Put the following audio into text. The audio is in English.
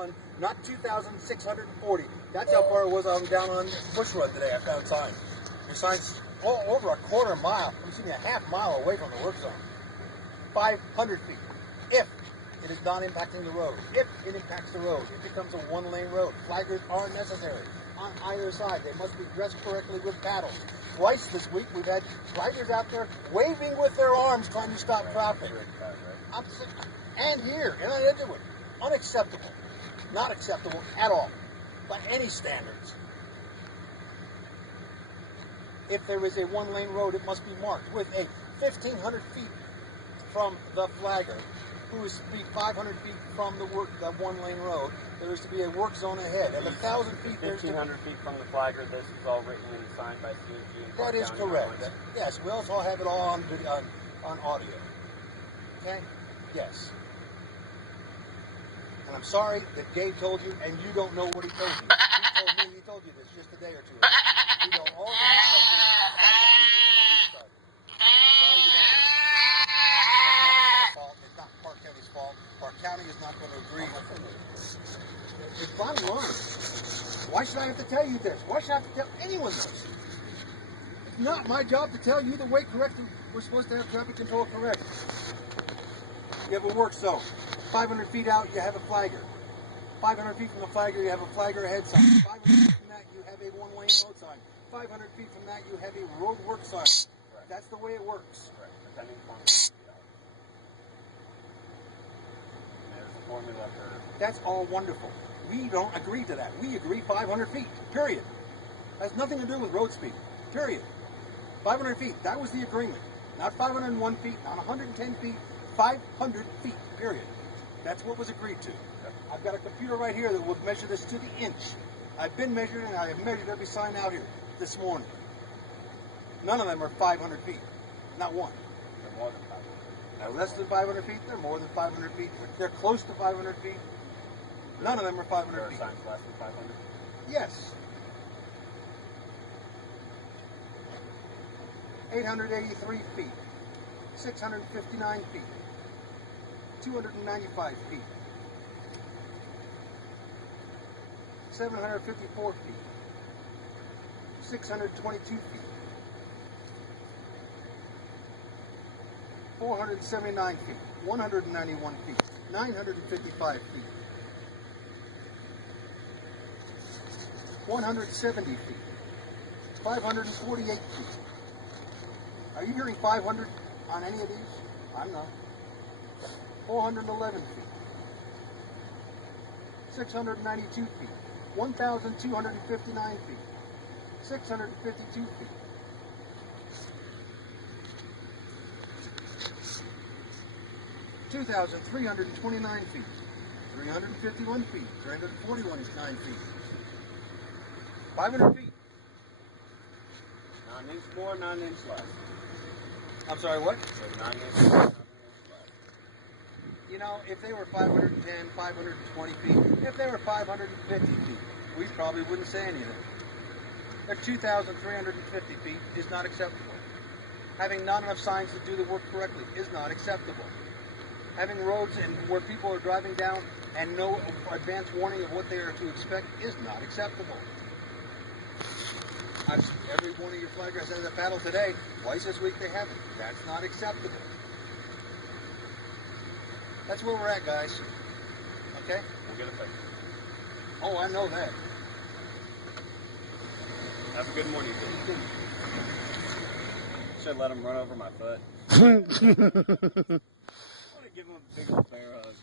2,601, not 2,640. That's how far it was down on Bush Road today. I found signs. Your signs all over a quarter mile, excuse me, a half mile away from the work zone. 500 feet. If it is not impacting the road, if it impacts the road, it becomes a one-lane road. Flaggers are necessary on either side. They must be dressed correctly with paddles. Twice this week, we've had drivers out there waving with their arms trying to stop traffic. And here, in Edgewood, unacceptable. Not acceptable at all, by any standards. If there is a one-lane road, it must be marked with a 1,500 feet from the flagger, who is to be 500 feet from the one-lane road. There is to be a work zone ahead. At 1,000 feet, there's 1,500 feet from the flagger. This is all written and signed by CSG. That is correct. Yes, we also have it all on audio. Okay? Yes. And I'm sorry that Gabe told you, and you don't know what he told you. He told you this just a day or two ago. You know all the stuff about that meeting. Sorry you don't. That's not my fault. It's not Park County's fault. Park County is not going to agree. It's bottom line. Why should I have to tell you this? Why should I have to tell anyone this? It's not my job to tell you the way we're supposed to have traffic control correct. You have a work zone. 500 feet out, you have a flagger. 500 feet from the flagger, you have a flagger ahead sign. 500 feet from that, you have a one-lane road sign. 500 feet from that, you have a road work sign. Right. That's the way it works. Right. Depending upon the feet out. There's a formula for... That's all wonderful. We don't agree to that. We agree 500 feet, period. Has nothing to do with road speed, period. 500 feet, that was the agreement. Not 501 feet, not 110 feet, 500 feet, period. That's what was agreed to. I've got a computer right here that will measure this to the inch. I've been measured, and I have measured every sign out here this morning. None of them are 500 feet. Not one. They're more than 500 feet. They're less than 500 feet. They're more than 500 feet. They're close to 500 feet. None of them are 500 feet. feet. There are signs less than 500? Yes. 883 feet. 659 feet. 295 feet. 754 feet. 622 feet. 479 feet. 191 feet. 955 feet. 170 feet. 548 feet. Are you hearing 500 on any of these? I'm not. 411 feet. 692 feet. 1,259 feet. 652 feet. 2,329 feet. 351 feet. 349 feet. 500 feet. 9 inches more, 9 inches less. I'm sorry, what? So 9 inches more, 9 inches less. You know, if they were 510, 520 feet, if they were 550 feet, we probably wouldn't say anything. But 2,350 feet is not acceptable. Having not enough signs to do the work correctly is not acceptable. Having roads and where people are driving down and no advance warning of what they are to expect is not acceptable. Every one of your flaggers has a paddle today. Twice this week they haven't. That's not acceptable. That's where we're at, guys. Okay? We'll get it fixed. Oh, I know that. Have a good morning, Billy. Should let him run over my foot. I want to give him a big bear hug.